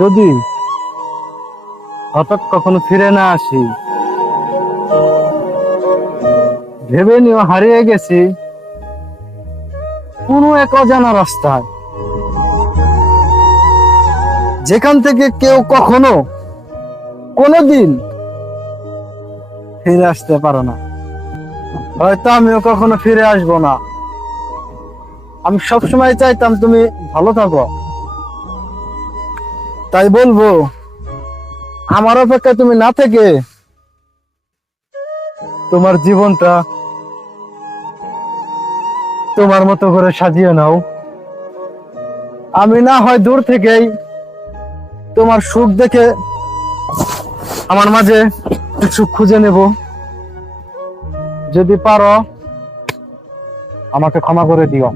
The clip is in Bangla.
যদি হঠাৎ কখনো ফিরে না আসি, ভেবে নিও হারিয়ে গেছি কোনো এক অজানা রাস্তায়, যেখান থেকে কেউ কখনো কোনোদিন ফিরে আসতে পারে না। হয়তো আমিও কখনো ফিরে আসবো না। আমি সবসময় চাইতাম তুমি ভালো থাকো, তাই বলবো আমার অপেক্ষা তুমি না থেকে তোমার জীবনটা তোমার মতো করে সাজিয়ে নাও। আমি না হয় দূর থেকেই তোমার সুখ দেখে আমার মাঝে সুখ খুঁজে নেব। যদি পারো আমাকে ক্ষমা করে দিও।